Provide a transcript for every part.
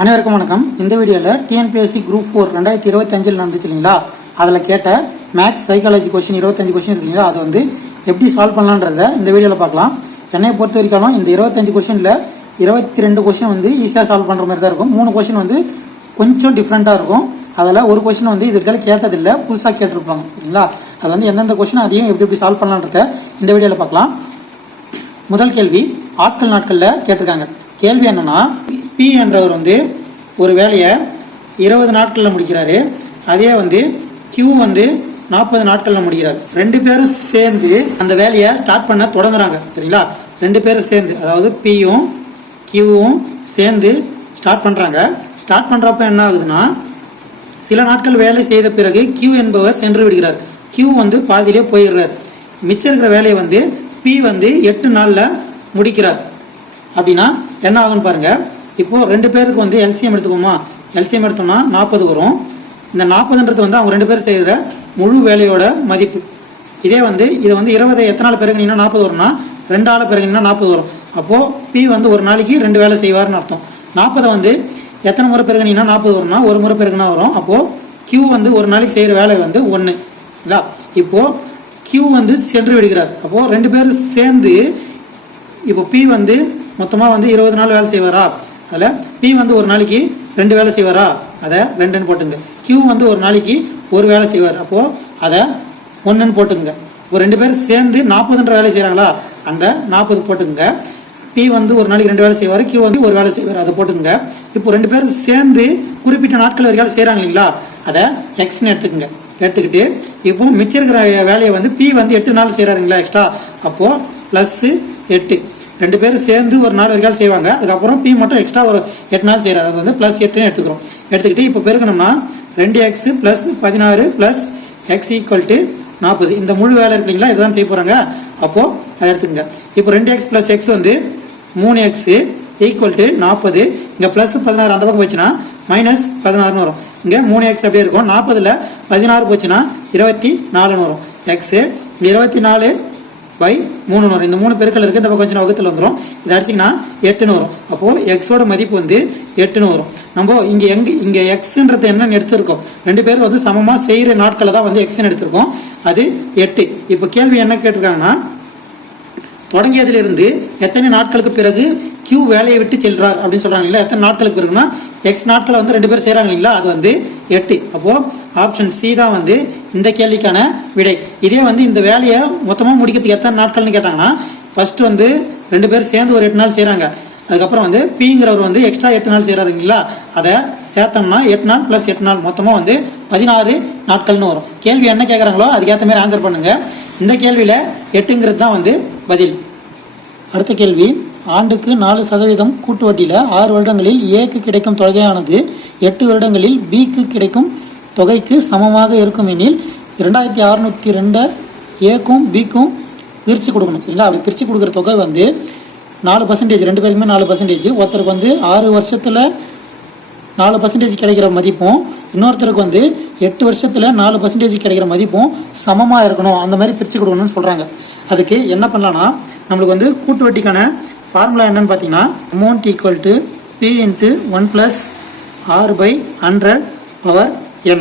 அனைவருக்கும் வணக்கம். இந்த வீடியோவில் டிஎன்பிஎஸ்சி குரூப் 4 2025 நடந்துச்சு இல்லைங்களா, அதில் கேட்ட மேக்ஸ் சைக்காலஜி கொஸ்டின் 25 கொஸ்டின் இருக்குங்களா, அதை வந்து எப்படி சால்வ் பண்ணலான்றத இந்த வீடியோவில் பார்க்கலாம். என்னை பொறுத்த வரைக்கும் இந்த 25 கொஸ்டினில் 22 கொஸ்டின் வந்து ஈஸியாக சால்வ் பண்ணுற மாதிரி தான் இருக்கும். 3 கொஸ்டின் வந்து கொஞ்சம் டிஃப்ரெண்ட்டாக இருக்கும். அதில் ஒரு கொஸ்டின் வந்து இதுக்காக கேட்டதில்லை, புதுசாக கேட்டிருப்பாங்க சரிங்களா. அது வந்து எந்தெந்த கொஸ்டின் அதையும் எப்படி சால்வ் பண்ணலான்றத இந்த வீடியோவில் பார்க்கலாம். முதல் கேள்வி ஆட்கள் நாட்களில் கேட்டிருக்காங்க. கேள்வி என்னன்னா, பி என்றவர் வந்து ஒரு வேலையை 20 நாட்களில் முடிக்கிறாரு. அதே வந்து கியூ வந்து 40 நாட்களில் முடிக்கிறார். 2 பேரும் சேர்ந்து அந்த வேலையை ஸ்டார்ட் பண்ண தொடங்குறாங்க சரிங்களா. 2 பேரும் சேர்ந்து, அதாவது பியும் கியூவும் சேர்ந்து ஸ்டார்ட் பண்ணுறாங்க. ஸ்டார்ட் பண்ணுறப்ப என்ன ஆகுதுன்னா, சில நாட்கள் வேலை செய்த பிறகு கியூ என்பவர் சென்று விடுகிறார். கியூ வந்து பாதியிலே போயிடுறார். மிச்சம் இருக்கிற வேலையை வந்து பி வந்து 8 நாளில் முடிக்கிறார். அப்படின்னா என்ன ஆகுன்னு பாருங்கள். இப்போது 2 பேருக்கு வந்து எல்சிஎம் எடுத்துக்கோமா. எல்சிஎம் எடுத்தோம்னா 40 வரும். இந்த 40ன்றது வந்து அவங்க 2 பேர் செய்கிற முழு வேலையோட மதிப்பு. இதே வந்து இதை வந்து 20 எத்தனை நாள் பிறகுனீங்கன்னா 40 வரும்னா 2 ஆள் பிறகுனீங்கன்னா 40 வரும். அப்போது பி வந்து ஒரு நாளைக்கு 2 வேலை செய்வார்னு அர்த்தம். 40 வந்து எத்தனை முறை பிறகுனீங்கன்னா 40 வரும்னா ஒரு முறை பிறகுனா வரும். அப்போது கியூ வந்து ஒரு நாளைக்கு செய்கிற வேலை வந்து 1 இல்லை. இப்போது கியூ வந்து சென்று விடுகிறார். அப்போது 2 பேரும் சேர்ந்து இப்போ பி வந்து மொத்தமாக வந்து 20 நாள் வேலை செய்வாரா. அதில் பி வந்து ஒரு நாளைக்கு 2 வேலை செய்வாரா, அதை 2ன்னு போட்டுங்க. கியூ வந்து ஒரு நாளைக்கு ஒரு வேலை செய்வார், அப்போது அதை 1ன்னு போட்டுங்க. இப்போ 2 பேர் சேர்ந்து 40ன்ற வேலை செய்கிறாங்களா, அந்த 40 போட்டுங்க. பி வந்து ஒரு நாளைக்கு 2 வேலை செய்வார், கியூ வந்து ஒரு வேலை செய்வார், அதை போட்டுங்க. இப்போ 2 பேர் சேர்ந்து குறிப்பிட்ட நாட்கள் வரைக்கும் செய்கிறாங்க இல்லைங்களா, அதை எக்ஸ்ன்னு எடுத்துக்கோங்க. எடுத்துக்கிட்டு இப்போ மிச்சம் இருக்கிற வேலையை வந்து பி வந்து 8 நாள் செய்கிறாருங்களா எக்ஸ்ட்ரா, அப்போது +8. 2 பேரும் சேர்ந்து ஒரு நாள் வரைக்கும் செய்வாங்க. அதுக்கப்புறம் பி மட்டும் எக்ஸ்ட்ரா ஒரு 8 நாள் செய்கிறார், அது வந்து +8ன்னு எடுத்துக்கிறோம். எடுத்துக்கிட்டு இப்போ பெருக்கணும்னா 2x + 16 + x = 40. இந்த முழு வேலை இருக்குங்களா, இதுதான் செய்ய போகிறாங்க. அப்போது அதை எடுத்துக்கங்க. இப்போ 2x + x வந்து 3x = 40. இங்கே +16 அந்த பக்கம் போச்சுன்னா -16ன்னு வரும். இங்கே 3x அப்படியே இருக்கும். 40ல் 16 போச்சுன்னா 24ன்னு வரும். எக்ஸு 24/3 வரும். இந்த 3 பெருக்கள் இருக்குது, இந்த பக்கம் கொஞ்சம் வகுத்தில் வந்துடும். இதை அடிச்சிங்கன்னா 8ன்னு வரும். அப்போது எக்ஸோட மதிப்பு வந்து 8ன்னு வரும். நம்ம இங்கே எக்ஸுன்றது என்னன்னு எடுத்திருக்கோம், 2 பேரும் வந்து சமமாக செய்கிற நாட்களை தான் வந்து எக்ஸ்ன்னு எடுத்திருக்கோம், அது 8. இப்போ கேள்வி என்ன கேட்டிருக்காங்கன்னா, தொடங்கியதிலிருந்து எத்தனை நாட்களுக்கு பிறகு கியூ வேலையை விட்டு செல்றார் அப்படின்னு சொல்கிறாங்க இல்லையா. எத்தனை நாட்களுக்கு பிறகுனா எக்ஸ் நாட்களை வந்து 2 பேர் செய்கிறாங்க இல்லைங்களா, அது வந்து 8. அப்போது ஆப்ஷன் சி தான் வந்து இந்த கேள்விக்கான விடை. இதே வந்து இந்த வேலையை மொத்தமாக முடிக்கிறதுக்கு எத்தனை நாட்கள்னு கேட்டாங்கன்னா, ஃபஸ்ட்டு வந்து 2 பேர் சேர்ந்து ஒரு 8 நாள் செய்கிறாங்க. அதுக்கப்புறம் வந்து பிங்கிறவர் வந்து எக்ஸ்ட்ரா 8 நாள் செய்கிறாரு இல்லைங்களா, அதை சேர்த்தோம்னா 8 நாள் + 8 நாள் மொத்தமாக வந்து 16 நாட்கள்னு வரும். கேள்வி என்ன கேட்குறாங்களோ அதுக்கேற்ற மாதிரி ஆன்சர் பண்ணுங்கள். இந்த கேள்வியில் 8ங்கிறது தான் வந்து பதில். அடுத்த கேள்வி, ஆண்டுக்கு 4% கூட்டு வட்டியில் 6 வருடங்களில் ஏக்கு கிடைக்கும் தொகையானது 8 வருடங்களில் பிக்கு கிடைக்கும் தொகைக்கு சமமாக இருக்கும் எனில் 2602 ஏக்கும் பிக்கும் பிரித்து கொடுக்கணும் சரிங்களா. அப்படி பிரித்து கொடுக்குற தொகை வந்து 4%, 2 பேருக்குமே 4%. ஒருத்தருக்கு வந்து 6 வருஷத்தில் 4% கிடைக்கிற மதிப்பும், இன்னொருத்தருக்கு வந்து 8 வருஷத்தில் 4% கிடைக்கிற மதிப்பும் சமமாக இருக்கணும், அந்த மாதிரி பிரித்து கொடுக்கணும்னு சொல்கிறாங்க. அதுக்கு என்ன பண்ணலான்னா, நம்மளுக்கு வந்து கூட்டு வட்டிக்கான ஃபார்முலா என்னன்னு பார்த்தீங்கன்னா, அமௌண்ட் = P × 1 + R/100/n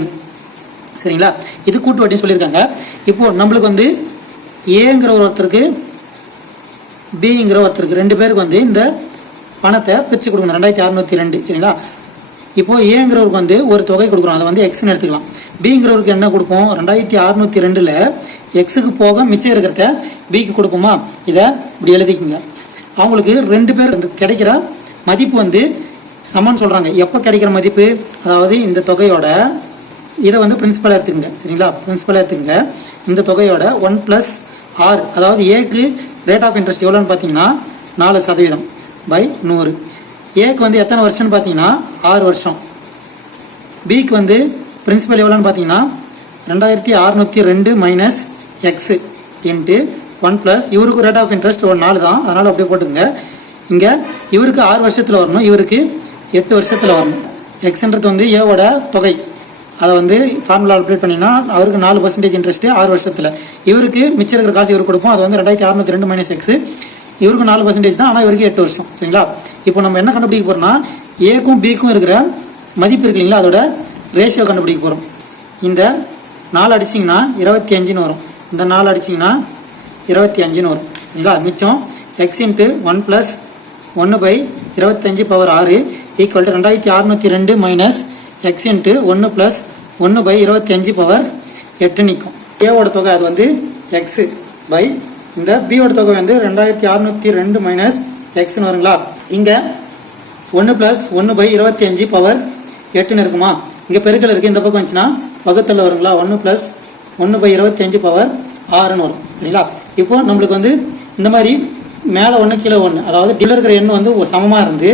சரிங்களா. இது கூட்டு வட்டின்னு சொல்லியிருக்காங்க. இப்போது நம்மளுக்கு வந்து ஏங்கிற ஒருத்தருக்கு பிங்கிற ஒருத்தருக்கு 2 பேருக்கு வந்து இந்த பணத்தை பிரித்து கொடுக்கணும், 2602 சரிங்களா. இப்போது ஏங்கிறவருக்கு வந்து ஒரு தொகை கொடுக்குறோம், அதை வந்து எக்ஸ்ன்னு எடுத்துக்கலாம். பிங்கிறவருக்கு என்ன கொடுப்போம், 2602ல் எக்ஸுக்கு போக மிச்சம் இருக்கிறத பிக்கு கொடுப்போமா. இதை இப்படி எழுதிக்குங்க. அவங்களுக்கு 2 பேர் கிடைக்கிற மதிப்பு வந்து சமன்னு சொல்கிறாங்க. எப்போ கிடைக்கிற மதிப்பு, அதாவது இந்த தொகையோட இதை வந்து பிரின்சிபலாக எடுத்துக்கங்க சரிங்களா. பிரின்சிபலாக எடுத்துக்கங்க. இந்த தொகையோட 1 + R, அதாவது ஏக்கு ரேட் ஆஃப் இன்ட்ரெஸ்ட் எவ்வளோன்னு பார்த்தீங்கன்னா 4%/100. ஏக்கு வந்து எத்தனை வருஷம்னு பார்த்தீங்கன்னா 6 வருஷம். பிக்கு வந்து பிரின்சிபல் எவ்வளோன்னு பார்த்தீங்கன்னா 2602 - x × 1 + இவருக்கு ரேட் ஆஃப் இன்ட்ரெஸ்ட் ஒரு 4 தான், அதனால் அப்படியே போட்டுங்க. இங்கே இவருக்கு 6 வருஷத்தில் வரணும், இவருக்கு 8 வருஷத்தில் வரணும். எக்ஸ்ன்றது வந்து ஏவோட தொகை, அதை வந்து ஃபார்முலா அப்ளை பண்ணிங்கன்னா அவருக்கு 4% இன்ட்ரெஸ்ட்டு 6 வருஷத்தில். இவருக்கு மிச்சம் இருக்கிற காசு இவருக்கு கொடுப்போம், அது வந்து 2602 - x. இவருக்கும் 4% தான், ஆனால் இவருக்கு 8 வருஷம். சரிங்களா? இப்போ நம்ம என்ன கண்டுபிடிக்க போகிறோம்னா ஏக்கும் பிக்கும் இருக்கிற மதிப்பு இருக்கு இல்லைங்களா, அதோட ரேஷியோ கண்டுபிடிக்க போகிறோம். இந்த 4 அடிச்சிங்கன்னா 25ன்னு வரும். இந்த 4 அடிச்சிங்கன்னா 25ன்னு வரும். சரிங்களா? மிச்சம் x × 1 + 1/25 power 6 equal to 2602 minus x × 1 + 1/25 power 8 நிற்கும். ஏவோட தொகை அது வந்து எக்ஸு பை இந்த பியோட தொகை வந்து 2602 மைனஸ் எக்ஸ்ன்னு வருங்களா. இங்கே 1 + 1/25 பவர் 8ன்னு இருக்குமா. இங்கே பெருக்கல் இருக்குது, இந்த பக்கம் வந்துச்சுன்னா வகுத்தல் வருங்களா. 1 + 1/25 பவர் 6ன்னு வரும். சரிங்களா? இப்போ நம்மளுக்கு வந்து இந்த மாதிரி மேலே 1 கீழே 1, அதாவது டில் இருக்கிற எண் வந்து சமமாக இருந்து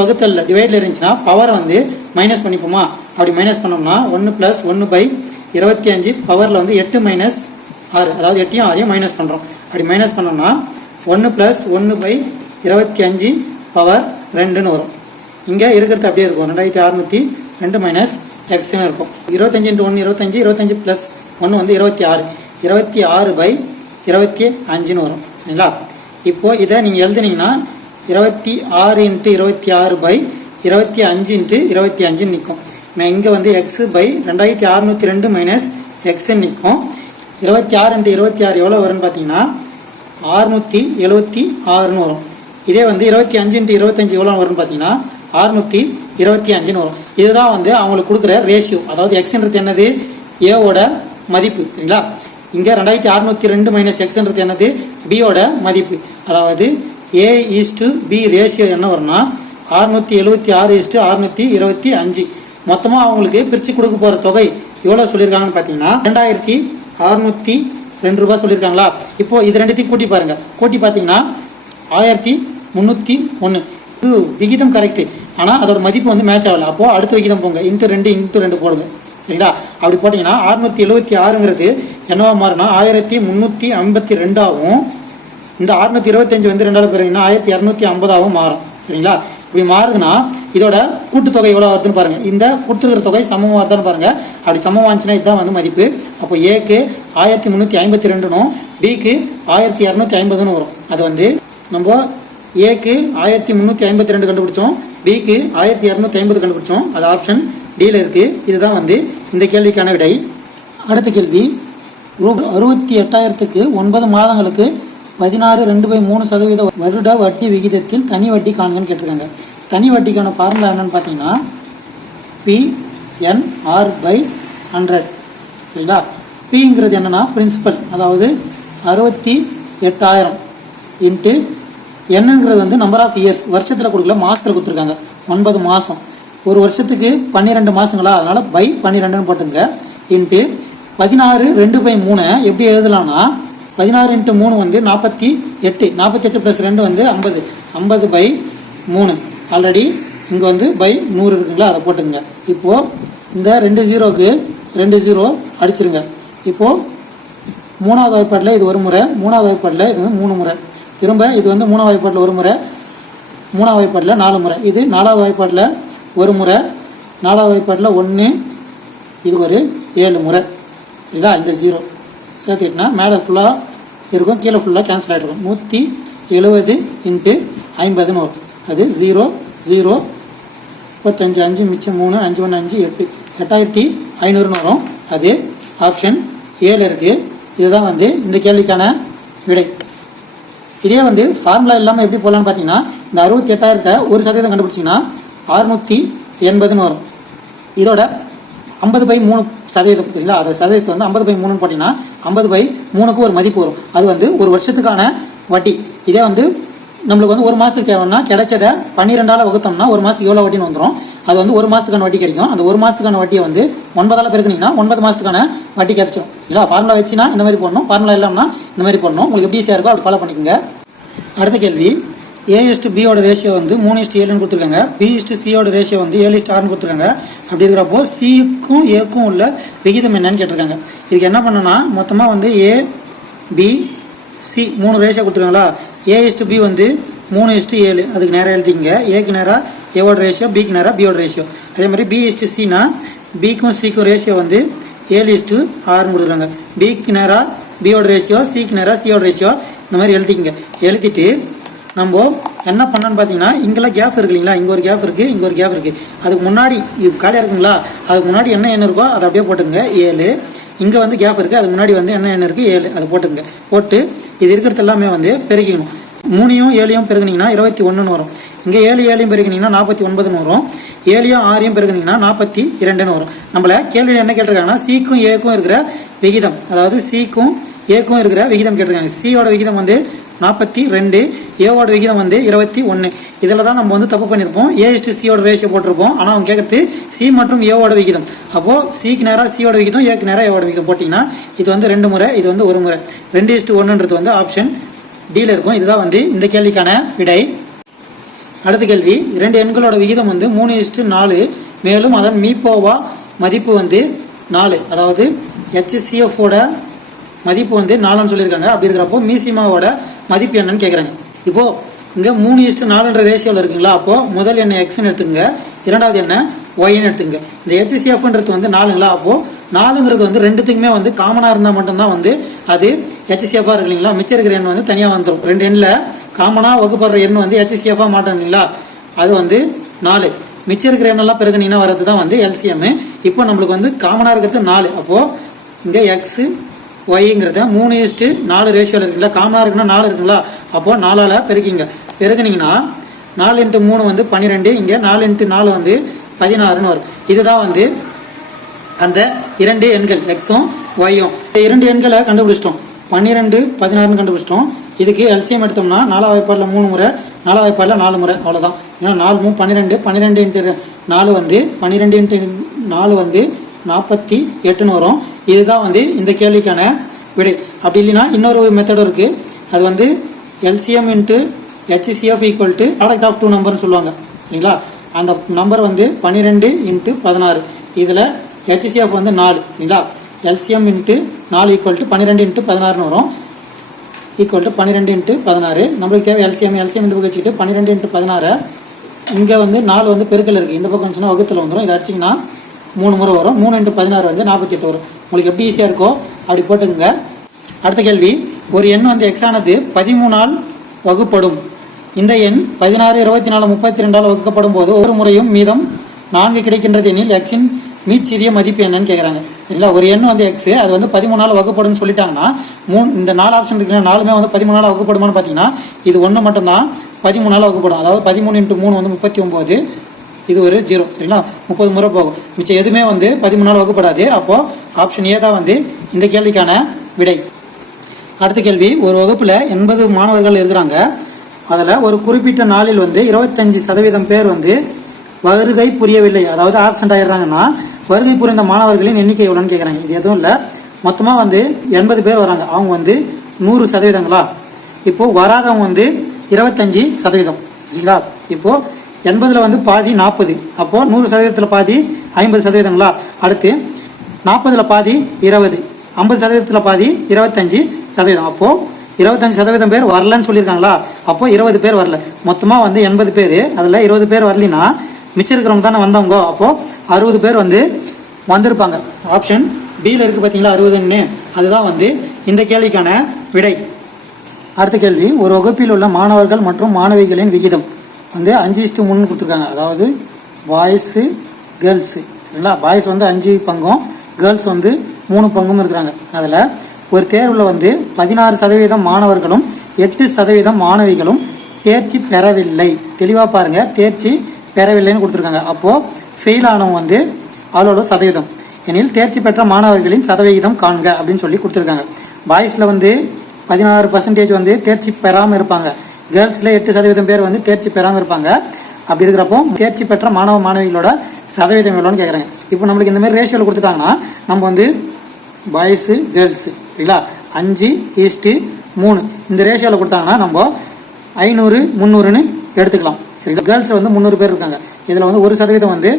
வகுத்தலில் டிவைடில் இருந்துச்சுன்னா பவரை வந்து மைனஸ் பண்ணிப்போமா. அப்படி மைனஸ் பண்ணோம்னா 1 + 1/25 பவரில் வந்து 8 - 6, அதாவது 8யும் 6யும் மைனஸ் பண்ணுறோம். அப்படி மைனஸ் பண்ணோம்னா 1 + 1/25 பவர் 2ன்னு வரும். இங்கே இருக்கிறது அப்படியே இருக்கும், 2602 மைனஸ் எக்ஸ்ன்னு இருக்கும். 25 × 1 25, 25 + 1 வந்து 26, 26/25ன்னு வரும். சரிங்களா? இப்போது இதை நீங்கள் எழுதுனீங்கன்னா 26 × 26/25 × 25 நிற்கும். இங்கே வந்து x/2602 மைனஸ் எக்ஸ்ன்னு நிற்கும். 26 × 26 எவ்வளோ வரும்னு பார்த்தீங்கன்னா 676ன்னு வரும். இதே வந்து 25 × 25 எவ்வளோ வரும்னு பார்த்தீங்கன்னா 625ன்னு வரும். இதுதான் வந்து அவங்களுக்கு கொடுக்குற ரேஷியோ, அதாவது எக்ஸ்ன்றது என்னது, ஏவோட மதிப்பு. சரிங்களா? இங்கே 2602 மைனஸ் எக்ஸ்ன்றது என்னது, பியோட மதிப்பு. அதாவது A/B ரேஷியோ என்ன வரும்னா 676/625. மொத்தமாக அவங்களுக்கு பிரித்து கொடுக்க போகிற தொகை எவ்வளோ சொல்லியிருக்காங்கன்னு பார்த்தீங்கன்னா 2602 ரூபா சொல்லியிருக்காங்களா. இப்போது இது ரெண்டுத்தையும் கூட்டி பாருங்கள். கூட்டி பார்த்தீங்கன்னா 1301. இது விகிதம் கரெக்டு, ஆனால் அதோட மதிப்பு வந்து மேட்ச் ஆகலை. அப்போது அடுத்த விகிதம் போங்க, × 2 × 2 போடுங்க. சரிங்களா? அப்படி போட்டிங்கன்னா 676ங்கிறது என்னவா மாறுனா 1352ஆகவும், இந்த 625 வந்து 2ஆல் பெருங்கன்னா 1250ஆகவும் மாறும். சரிங்களா? இப்படி மாறுதுன்னா இதோட கூட்டுத்தொகை எவ்வளோ வருதுன்னு பாருங்கள். இந்த கொடுத்துருக்கிற தொகை சமமாக வருதான்னு பாருங்கள். அப்படி சமமாக வந்துச்சுன்னா இதுதான் வந்து மதிப்பு. அப்போ ஏக்கு 1352னும் பிக்கு 1250ன்னு வரும். அது வந்து நம்ம ஏக்கு 1352 கண்டுபிடிச்சோம், பிக்கு 1250 கண்டுபிடிச்சோம். அது ஆப்ஷன் டியில் இருக்குது. இதுதான் வந்து இந்த கேள்விக்கான விடை. அடுத்த கேள்வி, ரூபாய் 68,000க்கு 9 மாதங்களுக்கு 16.2/3% வருட வட்டி விகிதத்தில் தனி வட்டி காண்கன்னு கேட்டிருக்காங்க. தனி வட்டிக்கான ஃபார்முலா என்னன்னு பார்த்தீங்கன்னா PNR/100. சரிங்களா? பிங்கிறது என்னென்னா பிரின்சிபல், அதாவது 68,000 இன்ட்டு என்னங்கிறது வந்து நம்பர் ஆஃப் இயர்ஸ், வருஷத்தில் கொடுக்கல மாதத்தில் கொடுத்துருக்காங்க. 9 மாதம், ஒரு வருஷத்துக்கு 12 மாதங்களா, அதனால் பை 12ன்னு போட்டுங்க. இன்ட்டு 16/2/3 எப்படி எழுதலாம்னா 16 × 3 வந்து 48, 48 + 2 வந்து 50, 50/3. ஆல்ரெடி இங்கே வந்து பை 100 இருக்குங்களா, அதை போட்டுங்க. இப்போது இந்த 2 0க்கு 2 0 அடிச்சிருங்க. இப்போது 3வது வாய்ப்பாட்டில் இது ஒரு முறை, 3வது வாய்ப்பாட்டில் இது வந்து 3 முறை, திரும்ப இது வந்து 3வது வாய்ப்பாட்டில் ஒரு முறை, 3வது வாய்ப்பாட்டில் 4 முறை, இது 4வது வாய்ப்பாட்டில் ஒரு முறை, 4வது வாய்ப்பாட்டில் 1, இது ஒரு 7 முறை. சரிங்களா? இந்த 0 சேர்த்துக்கிட்டனா மேலே ஃபுல்லாக இருக்கும், கீழே ஃபுல்லாக கேன்சல் ஆகிட்டு இருக்கும். 170 × 50ன்னு வரும். அது 0 0 35 5 மிச்சம் 3 5 1 5 8 8500ன்னு வரும். அது ஆப்ஷன் ஏல இருக்குது. இதுதான் வந்து இந்த கேள்விக்கான விடை. இதே வந்து ஃபார்முலா இல்லாமல் எப்படி போடலான்னு பார்த்தீங்கன்னா இந்த 68,000த்தை 1% கண்டுபிடிச்சிங்கன்னா 680ன்னு வரும். இதோட 50/3%. சரிங்களா? அது சதவீதத்தை வந்து 50/3ன்னு போட்டிங்கன்னா 50/3க்கு ஒரு மதிப்பு வரும். அது வந்து ஒரு வருஷத்துக்கான வட்டி. இதே வந்து நம்மளுக்கு வந்து ஒரு மாதத்துக்கு தேவைன்னா கிடைச்சதை 12ஆல் வகுத்தோம்னா ஒரு மாதத்துக்கு எவ்வளோ வட்டின்னு வந்துடும். அது வந்து ஒரு மாதத்துக்கான வட்டி கிடைக்கும். அந்த ஒரு மாதத்துக்கான வட்டியை வந்து 9ஆல் பெருக்குனீங்கன்னா 9 மாதத்துக்கான வட்டி கிடைச்சிடும். சரிங்களா? ஃபார்முலா வச்சுன்னா இந்த மாதிரி போடணும், ஃபார்முலா இல்லாமல் இந்த மாதிரி போடணும். உங்களுக்கு எப்படி ஈஸியாக இருக்கோ அப்படி ஃபாலோ பண்ணிக்கோங்க. அடுத்த கேள்வி, A/Bயோட ரேஷியோ வந்து 3:7ன்னு கொடுத்துருக்காங்க. B/Cயோட ரேஷியோ வந்து 7:6ன்னு கொடுத்துருக்காங்க. அப்படி இருக்கிறப்போ Cக்கும் Aக்கும் உள்ள விகிதம் என்னன்னு கேட்டிருக்காங்க. இதுக்கு என்ன பண்ணணும்னா மொத்தமாக வந்து A/B/C 3 ரேஷியோ கொடுத்துருக்காங்களா. A/B வந்து 3:7, அதுக்கு நேராக எழுதிங்க. ஏக்கு நேராக ஏவோட ரேஷியோ, பிக்கு நேராக பியோட ரேஷியோ. அதே மாதிரி B/Cனா பிக்கும் சிக்கும் ரேஷியோ வந்து 7:6ன்னு கொடுத்துருக்காங்க. பிக்கு நேராக பியோட ரேஷியோ, சிக்கு நேராக சியோட ரேஷியோ, இந்த மாதிரி எழுதிக்கங்க. எழுதிட்டு நம்ம என்ன பண்ணோன்னு பார்த்தீங்கன்னா இங்கெல்லாம் கேப் இருக்கு இல்லைங்களா, இங்கே ஒரு கேப் இருக்குது, இங்கே ஒரு கேப் இருக்குது. அதுக்கு முன்னாடி காலியாக இருக்குங்களா, அதுக்கு முன்னாடி என்ன எண் இருக்கோ அதை அப்படியே போட்டுங்க 7. இங்கே வந்து கேப் இருக்குது, அதுக்கு முன்னாடி வந்து என்ன எண் இருக்குது 7, அதை போட்டுங்க. போட்டு இது இருக்கிறது எல்லாமே வந்து பெருக்கிக்கணும். 3யும் 7யும் பெருகுனீங்கன்னா 21 வரும். இங்கே 7 பெருகுனீங்கன்னா 49 வரும். 7யும் 6யும் பெருகுனீங்கன்னா 42 வரும். நம்மள கேள்வியில் என்ன கேட்டிருக்காங்கன்னா சிக்கும் ஏக்கும் இருக்கிற விகிதம், அதாவது சிக்கும் ஏக்கும் இருக்கிற விகிதம் கேட்டிருக்காங்க. சியோட விகிதம் வந்து 42, ஏவோட விகிதம் வந்து 21. இதில் தான் நம்ம வந்து தப்பு பண்ணியிருப்போம். A/Cயோட ரேஷியோ போட்டிருப்போம். ஆனால் அவங்க கேட்குறது சி மற்றும் ஏவோட விகிதம். அப்போது சிக்கு நேராக சியோட விகிதம், ஏக்கு நேராக ஏவோட விகிதம் போட்டிங்கன்னா இது வந்து 2 முறை, இது வந்து 1 முறை. 2:1 வந்து ஆப்ஷன் டியில் இருக்கும். இதுதான் வந்து இந்த கேள்விக்கான விடை. அடுத்த கேள்வி, 2 எண்களோட விகிதம் வந்து 3:4, மேலும் அதன் மீப்போவா மதிப்பு வந்து 4, அதாவது HCFோட மதிப்பு வந்து 4ன்னு சொல்லியிருக்காங்க. அப்படி இருக்கிறப்போ மீசிமாவோட மதிப்பு என்னன்னு கேட்குறாங்க. இப்போது இங்கே 3:4 ரேஷியோவில் இருக்குங்களா, அப்போது முதல் எண்ணெய் எக்ஸ்ன்னு எடுத்துங்க, இரண்டாவது எண்ணெய் ஒய்ன்னு எடுத்துங்க. இந்த HCFன்றது வந்து 4ங்களா, அப்போது 4ங்கிறது வந்து ரெண்டுத்துக்குமே வந்து காமனாக இருந்தால் மட்டும்தான் வந்து அது HCFாக இருக்கு இல்லைங்களா. மிச்சம் இருக்கிற எண் வந்து தனியாக வந்துடும். 2 எண்ணில் காமனாக வகுப்படுற எண் வந்து HCFாக மாட்டோம் இல்லைங்களா, அது வந்து 4. மிச்சம் இருக்கிற எண்ணெல்லாம் பெருகுனீங்கன்னா வரது தான் வந்து LCM. இப்போ நம்மளுக்கு வந்து காமனாக இருக்கிறது 4. அப்போது இங்கே எக்ஸு ஒய்ங்கிறத 3:4 ரேஷியோவில் இருக்குங்களா, காமனாக இருக்குன்னா 4 இருக்குங்களா, அப்போது 4ஆல் பெருக்கிங்க. பெருகுனீங்கன்னா 4 × 3 வந்து 12, இங்கே 4 × 4 வந்து 16ன்னு வரும். இதுதான் வந்து அந்த 2 எண்கள் எக்ஸும் ஒய்யும். இந்த 2 எண்களை கண்டுபிடிச்சிட்டோம். 12, 16ன்னு கண்டுபிடிச்சிட்டோம். இதுக்கு எல்சிஎம் எடுத்தோம்னா 4 வாய்ப்பாடில் 3 முறை, 4 வாய்ப்பாடில் 4 முறை, அவ்வளோதான். ஏன்னா 4 3 12, 12 × 4 வந்து 12 × 4 வந்து 48ன்னு வரும். இதுதான் வந்து இந்த கேள்விக்கான விடை. அப்படி இல்லைன்னா இன்னொரு மெத்தடும் இருக்குது. அது வந்து LCM × HCF = ப்ராடக்ட் ஆஃப் 2 நம்பர்னு சொல்லுவாங்க சரிங்களா. அந்த நம்பர் வந்து 12 × 16. இதில் HCF வந்து 4 சரிங்களா. LCM × 4 = 12 × 16ன்னு வரும். = 12 × 16. நம்மளுக்கு தேவை LCM இந்த பக்கம் வச்சுக்கிட்டு 12 × 16. இங்கே வந்து 4 வந்து பெருக்கல் இருக்குது, இந்த பக்கம் வந்துச்சுன்னா வகுத்தில் வந்துடும். இதை அடிச்சிங்கன்னா 3 முறை வரும். 3 × 16 வந்து 48 வரும். உங்களுக்கு எப்படி ஈஸியாக இருக்கோ அப்படி போட்டுங்க. அடுத்த கேள்வி, ஒரு எண் வந்து எக்ஸானது 13ஆல் வகுப்படும். இந்த எண் 16, 24, 32ஆல் வகுக்கப்படும் போது ஒவ்வொரு முறையும் மீதம் 4 கிடைக்கின்றது எண்ணில் எக்ஸின் மீச்சிறிய மதிப்பு என்னன்னு கேட்குறாங்க சரிங்களா. ஒரு எண் வந்து எக்ஸு, அது வந்து 13ஆல் வகுப்படும்னு சொல்லிட்டாங்கன்னா இந்த 4 ஆப்ஷன் இருக்குன்னா 4மே வந்து 13ஆல் வகுப்படுமான்னு பார்த்தீங்கன்னா இது 1 மட்டும்தான் 13ஆல் வகுப்படும். அதாவது 13 × 3 வந்து 39, இது ஒரு 0 சரிங்களா. 30 முறை போகும். மிச்சம் எதுவுமே வந்து 13ஆல் வகுப்படாது. அப்போது ஆப்ஷன் ஏ தான் வந்து இந்த கேள்விக்கான விடை. அடுத்த கேள்வி, ஒரு வகுப்பில் 80 மாணவர்கள் இருக்கிறாங்க. அதில் ஒரு குறிப்பிட்ட நாளில் வந்து 25% பேர் வந்து வருகை புரியவில்லை, அதாவது ஆப்சென்ட் ஆகிடுறாங்கன்னா வருகை புரிந்த மாணவர்களின் எண்ணிக்கை எவ்வளோன்னு கேட்குறாங்க. இது எதுவும் இல்லை, மொத்தமாக வந்து 80 பேர் வராங்க. அவங்க வந்து 100%ங்களா. இப்போது வராதவங்க வந்து 25% சரிங்களா. இப்போது 80ல் வந்து பாதி 40, அப்போது 100%த்தில் பாதி 50%ங்களா. அடுத்து 40ல் பாதி 20, 50%த்தில் பாதி 25%. அப்போது 25% பேர் வரலன்னு சொல்லியிருக்காங்களா. அப்போது 20 பேர் வரல. மொத்தமாக வந்து 80 பேர், அதில் 20 பேர் வரலினா மிச்சம் இருக்கிறவங்க தானே வந்தவங்க. அப்போது 60 பேர் வந்து வந்திருப்பாங்க. ஆப்ஷன் பியில் இருக்குது பார்த்தீங்களா 60ன்னு, அதுதான் வந்து இந்த கேள்விக்கான விடை. அடுத்த கேள்வி, ஒரு வகுப்பில் உள்ள மாணவர்கள் மற்றும் மாணவிகளின் விகிதம் வந்து 5:3 கொடுத்துருக்காங்க. அதாவது பாய்ஸு கேர்ள்ஸு சரிங்களா. பாய்ஸ் வந்து 5 பங்கும், கேர்ள்ஸ் வந்து 3 பங்கும் இருக்கிறாங்க. அதில் ஒரு தேர்வில் வந்து 16% மாணவர்களும் 8% மாணவிகளும் தேர்ச்சி பெறவில்லை. தெளிவாக பாருங்கள், தேர்ச்சி பெறவில்லைன்னு கொடுத்துருக்காங்க. அப்போது ஃபெயில் ஆனவங்க வந்து அவ்வளோ சதவீதம் எனில் தேர்ச்சி பெற்ற மாணவர்களின் சதவிகிதம் காண்க அப்படின்னு சொல்லி கொடுத்துருக்காங்க. பாய்ஸில் வந்து 16% வந்து தேர்ச்சி பெறாமல் இருப்பாங்க. கேர்ள்ஸில் 8% பேர் வந்து தேர்ச்சி பெறாமல் இருப்பாங்க. அப்படி இருக்கிறப்போ தேர்ச்சி பெற்ற மாணவ மாணவிகளோட சதவீதம் எவ்வளோன்னு கேட்குறாங்க. இப்போ நம்மளுக்கு இந்த மாதிரி ரேஷியோவில் கொடுத்துட்டாங்கன்னா நம்ம வந்து பாய்ஸு கேர்ள்ஸு சரிங்களா 5:3 இந்த ரேஷியோவில் கொடுத்தாங்கன்னா நம்ம 500, 300ன்னு எடுத்துக்கலாம் சரிங்களா. கேர்ள்ஸ் வந்து 300 பேர் இருக்காங்க. இதில் வந்து 1% வந்து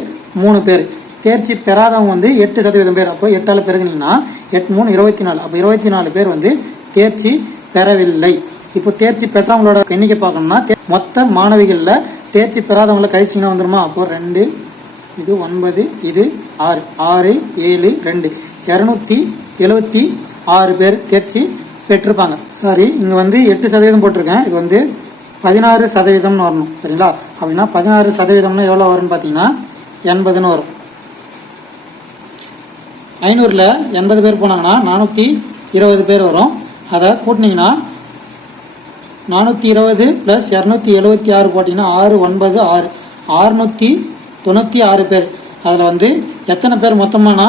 3 பேர். தேர்ச்சி பெறாதவங்க வந்து 8% பேர். அப்போ 8ஆல் பெருகுனீங்கன்னா 8 3 24. அப்போ 24 பேர் வந்து தேர்ச்சி பெறவில்லை. இப்போ தேர்ச்சி பெற்றவங்களோட எண்ணிக்கை பார்க்கணும்னா மொத்த மாணவிகளில் தேர்ச்சி பெறாதவங்களை கழிச்சிங்கன்னா வந்துடுமா. அப்போது 2, இது 9, இது 6, 6 7 2 276 பேர் தேர்ச்சி பெற்றிருப்பாங்க. சாரி, இங்கே வந்து 8% போட்டிருக்கேன். இது வந்து 16% வரணும். சரிங்களா? அப்படின்னா 16% எவ்வளோ வரும்னு பார்த்தீங்கன்னா 80ன்னு வரும். 500ல் 80 பேர் போனாங்கன்னா 420 பேர் வரும். அதை கூட்டினீங்கன்னா 420 + 276 போட்டிங்கன்னா 6 9 6 696 பேர். அதில் வந்து எத்தனை பேர் மொத்தமானா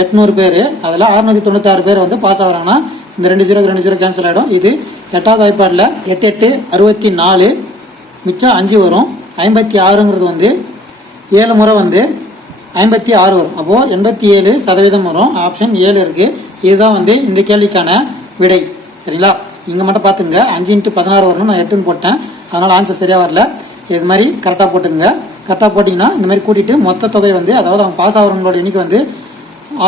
800 பேர். அதில் 696 பேர் வந்து பாஸ் ஆகிறாங்கன்னா இந்த 2 0 2 0 கேன்சல் ஆகிடும். இது 8வது வாய்ப்பாடில் 8 8 64 மிச்சம் 5 வரும். 56ங்கிறது வந்து 7 முறை வந்து 56 வரும். அப்போது 87% வரும். ஆப்ஷன் 7 இருக்குது. இதுதான் வந்து இந்த கேள்விக்கான விடை. சரிங்களா? இங்கே மட்டும் பார்த்துங்க, 5 × 16 வரணும். நான் 8ன்னு போட்டேன், அதனால் ஆன்சர் சரியாக வரல. இது மாதிரி கரெக்டாக போட்டுங்க. கரெக்டாக போட்டிங்கன்னா இந்த மாதிரி கூட்டிகிட்டு மொத்த தொகை வந்து, அதாவது அவங்க பாஸ் ஆகிறவங்களோட எண்ணிக்கை வந்து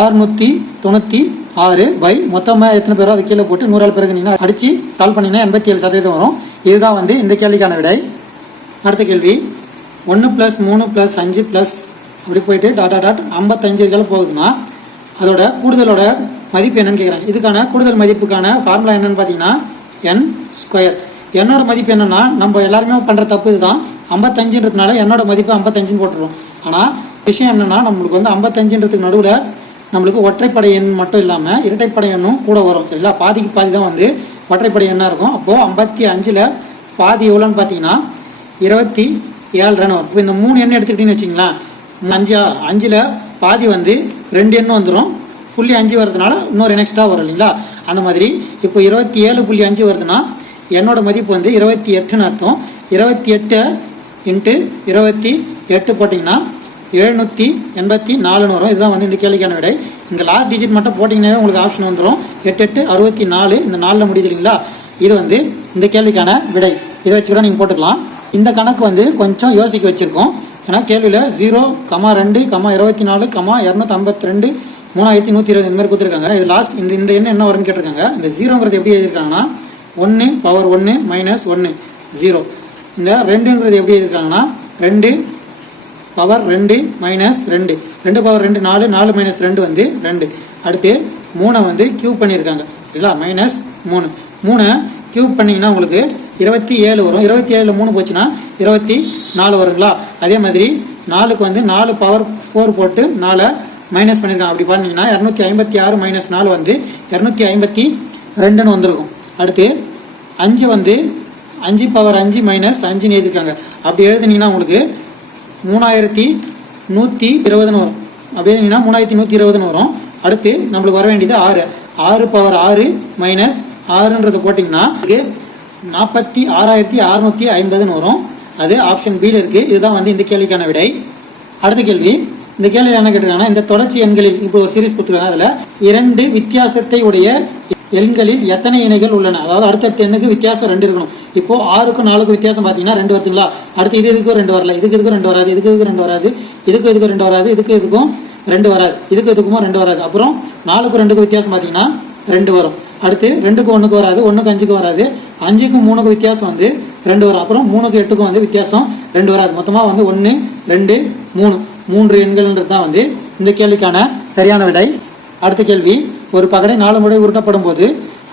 696 மொத்தமாக எத்தனை பேரோ அதை கீழே போட்டு 100 பிறகு நீங்கள் அடித்து சால்வ் பண்ணிங்கன்னா 87% வரும். இதுதான் வந்து இந்த கேள்விக்கான விடை. அடுத்த கேள்வி 1 + 3 + 5 அப்படி போயிட்டு டாட் 55 போகுதுன்னா அதோட கூடுதலோட மதிப்பு என்னன்னு கேட்குறாங்க. இதுக்கான கூடுதல் மதிப்புக்கான ஃபார்முலா என்னன்னு பார்த்தீங்கன்னா n². என்னோட மதிப்பு என்னன்னா, நம்ம எல்லாருமே பண்ணுற தப்பு இதுதான். 55ன்றதுனால என்னோட மதிப்பு 55ன்னு போட்டுருவோம். ஆனால் விஷயம் என்னன்னா, நம்மளுக்கு வந்து 55ன்றதுக்கு நடுவில் நம்மளுக்கு ஒற்றைப்படை எண் மட்டும் இல்லாமல் இரட்டைப்படை எண்ணும் கூட வரும். சரிங்களா? பாதிக்கு பாதி தான் வந்து ஒற்றைப்படை எண்ணாக இருக்கும். அப்போது 55ல் பாதி எவ்வளோன்னு பார்த்தீங்கன்னா 27 ரன் வரும். இப்போ இந்த 3 எண்ணை எடுத்துக்கிட்டீங்கன்னு வச்சிங்களேன், 5ல் பாதி வந்து 2 எண்ணு வந்துடும். 0.5 வருதுனால இன்னொரு எக்ஸ்ட்ரா வரும் இல்லைங்களா? அந்த மாதிரி இப்போ 27.5 வருதுன்னா என்னோட மதிப்பு வந்து 28ன்னு அர்த்தம். 28 × 28 போட்டிங்கன்னா 784 வரும். இதுதான் வந்து இந்த கேள்விக்கான விடை. இங்கே லாஸ்ட் டிஜிட் மட்டும் போட்டிங்கன்னாவே உங்களுக்கு ஆப்ஷன் வந்துடும். 8 8 64 இந்த 4ல் முடியுது இல்லைங்களா? இது வந்து இந்த கேள்விக்கான விடை. இதை வச்சு கூட நீங்கள் போட்டுக்கலாம். இந்த கணக்கு வந்து கொஞ்சம் யோசிக்க வச்சுருக்கோம். ஏன்னா கேள்வியில் 0, 2, 24, 252, 3120 இந்த மாதிரி கொடுத்துருக்காங்க. இது லாஸ்ட் இந்த எண்ணம் என்ன வரும்னு கேட்டிருக்காங்க. இந்த 0ங்கிறது எப்படி எழுதியிருக்காங்கன்னா 1 பவர் 1 மைனஸ் 1 0. இந்த 2ங்கிறது எப்படி எழுதியிருக்காங்கன்னா 2 பவர் 2 மைனஸ் 2 2 பவர் 2 4 4 மைனஸ் 2 வந்து 2. அடுத்து 3 வந்து கியூப் பண்ணியிருக்காங்க. சரிங்களா? -3 3 கியூப் பண்ணிங்கன்னா உங்களுக்கு 27 வரும். 27ல் 3 போச்சுன்னா 24 வருங்களா? அதே மாதிரி 4க்கு வந்து 4 பவர் 4 போட்டு 4 மைனஸ் பண்ணியிருக்காங்க. அப்படி பண்ணிங்கன்னா 256 மைனஸ் 4 வந்து 252ன்னு வந்திருக்கும். அடுத்து 5 வந்து 5 பவர் 5 மைனஸ் 5ன்னு எழுதியிருக்காங்க. அப்படி எழுதுனீங்கன்னா உங்களுக்கு 3120ன்னு வரும். அப்படி எழுதினீங்கன்னா 3120ன்னு வரும். அடுத்து நம்மளுக்கு வர வேண்டியது 6 பவர் 6 மைனஸ் 6ன்றது போட்டிங்கன்னா 46650ன்னு வரும். அது ஆப்ஷன் பியில் இருக்குது. இதுதான் வந்து இந்த கேள்விக்கான விடை. அடுத்த கேள்வி, இந்த கேள்வியில் என்ன கேட்டிருக்காங்கன்னா, இந்த தொடர்ச்சி எண்களில் இப்போ ஒரு சீரிஸ் கொடுத்துருக்காங்க. அதில் 2 வித்தியாசத்தை உடைய எண்களில் எத்தனை இணைகள் உள்ளன? அதாவது அடுத்தடுத்த எண்ணுக்கு வித்தியாசம் 2 இருக்கணும். இப்போது 6க்கும் 4க்கும் வித்தியாசம் பார்த்தீங்கன்னா 2 வருதுங்களா? அடுத்து இதுக்கும் 2 வரல, இதுக்கு 2 வராது, இதுக்கு 2 வராது, இதுக்கும் 2 வராது, இதுக்கும் 2 வராது, இதுக்கும் 2 வராது. அப்புறம் 4க்கும் 2க்கும் வித்தியாசம் பார்த்தீங்கன்னா 2 வரும். அடுத்து 2க்கு 1க்கு வராது, 1க்கு 5க்கு வராது, 5க்கும் 3க்கு வித்தியாசம் வந்து 2 வரும். அப்புறம் 3க்கு 8க்கும் வந்து வித்தியாசம் 2 வராது. மொத்தமாக வந்து 1 2 3 எண்கள்ன்றது தான் வந்து இந்த கேள்விக்கான சரியான விடை. அடுத்த கேள்வி, ஒரு பகடை 4 முறை உருட்டப்படும் போது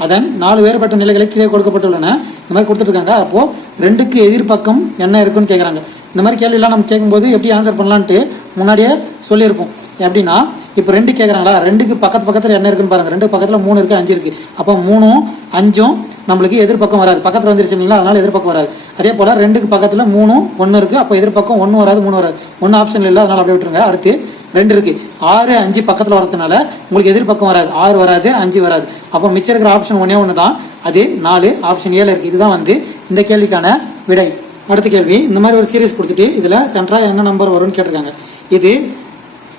அதன் 4 வேறுபட்ட நிலைகளை கீழே கொடுக்கப்பட்டுள்ளன. இந்த மாதிரி கொடுத்துட்ருக்காங்க. அப்போது 2க்கு எதிர்பக்கம் என்ன இருக்குன்னு கேட்குறாங்க. இந்த மாதிரி கேள்வியெல்லாம் நம்ம கேட்கும்போது எப்படி ஆன்சர் பண்ணலான்ட்டு முன்னாடியே சொல்லியிருப்போம். எப்படின்னா, இப்போ 2 கேட்குறாங்களா, 2க்கு பக்கத்தில் என்ன இருக்குன்னு பாருங்கள். 2 பக்கத்தில் 3 இருக்குது, 5 இருக்குது. அப்போ 3ம் 5ம் நம்மளுக்கு எதிர்பக்கம் வராது. பக்கத்தில் வந்துருச்சு இல்லைங்களா? அதனால் எதிர்பக்கம் வராது. அதே போல் 2க்கு பக்கத்தில் 3ம் 1 இருக்குது. அப்போ எதிர்பக்கம் 1 வராது, 3 வராது. 1 ஆப்ஷன் இல்லை, அதனால் அப்படியே விட்டுருங்க. அடுத்து 2 இருக்குது, 6 5 பக்கத்தில் வரதுனால உங்களுக்கு எதிர்பக்கம் வராது, 6 வராது, 5 வராது. அப்போ மிச்சம் இருக்கிற ஆப்ஷன் ஒன்று தான், அது 4, ஆப்ஷன் 7 இருக்குது. இதுதான் வந்து இந்த கேள்விக்கான விடை. அடுத்த கேள்வி, இந்த மாதிரி ஒரு சீரிஸ் கொடுத்துட்டு இதில் சென்ட்ராக என்ன நம்பர் வரும்னு கேட்டிருக்காங்க. இது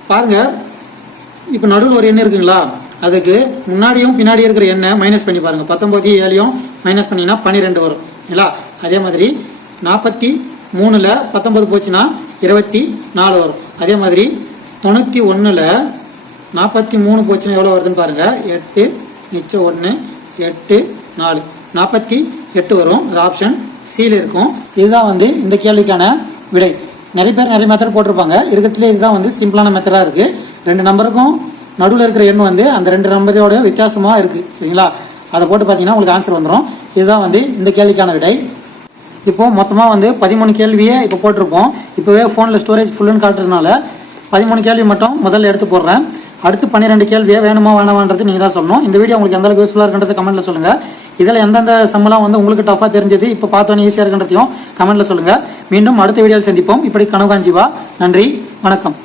பாருங்கள், இப்போ நடுவில் ஒரு எண் இருக்குங்களா, அதுக்கு முன்னாடியும் பின்னாடியும் இருக்கிற எண்ணை மைனஸ் பண்ணி பாருங்கள். 19 7 மைனஸ் பண்ணிங்கன்னா 12 வரும் இல்லைங்களா? அதே மாதிரி 43ல் 19 போச்சுன்னா 24 வரும். அதே மாதிரி 91ல் 43 போச்சுன்னா எவ்வளோ வருதுன்னு பாருங்கள். 8 மிச்சம் 1 8 4 48 வரும். அது ஆப்ஷன் சியில் இருக்கும். இதுதான் வந்து இந்த கேள்விக்கான விடை. நிறைய பேர் நிறைய மெத்தட் போட்டிருப்பாங்க. இருக்கிறதுல இதுதான் வந்து சிம்பிளான மெத்தடாக இருக்குது. 2 நம்பருக்கும் நடுவில் இருக்கிற எண் வந்து அந்த 2 நம்பரோட வித்தியாசமாக இருக்குது. சரிங்களா? அதை போட்டு பார்த்தீங்கன்னா உங்களுக்கு ஆன்சர் வந்துடும். இதுதான் வந்து இந்த கேள்விக்கான விடை. இப்போ மொத்தமாக வந்து 13 கேள்வியே இப்போ போட்டிருப்போம். இப்போவே ஃபோனில் ஸ்டோரேஜ் ஃபுல்லுன்னு காட்டுறதுனால 13 கேள்வி மட்டும் முதல்ல எடுத்து போடுறேன். அடுத்து 12 கேள்வியை வேணுமா வேணாமான்றது நீங்கள் தான் சொல்லணும். இந்த வீடியோ உங்களுக்கு எந்த அளவுக்கு யூஸ்ஃபுல்லாக இருக்குன்றது கமெண்ட்டில் சொல்லுங்கள். இதில் எந்தெந்த சம்மெல்லாம் வந்து உங்களுக்கு டஃபாக தெரிஞ்சது இப்போ பார்த்தோன்னே ஈஸியாக இருக்குன்றதையும் கமெண்ட்டில் சொல்லுங்கள். மீண்டும் அடுத்த வீடியோவில் சந்திப்போம். இப்படி கனகாஞ்சிவா. நன்றி, வணக்கம்.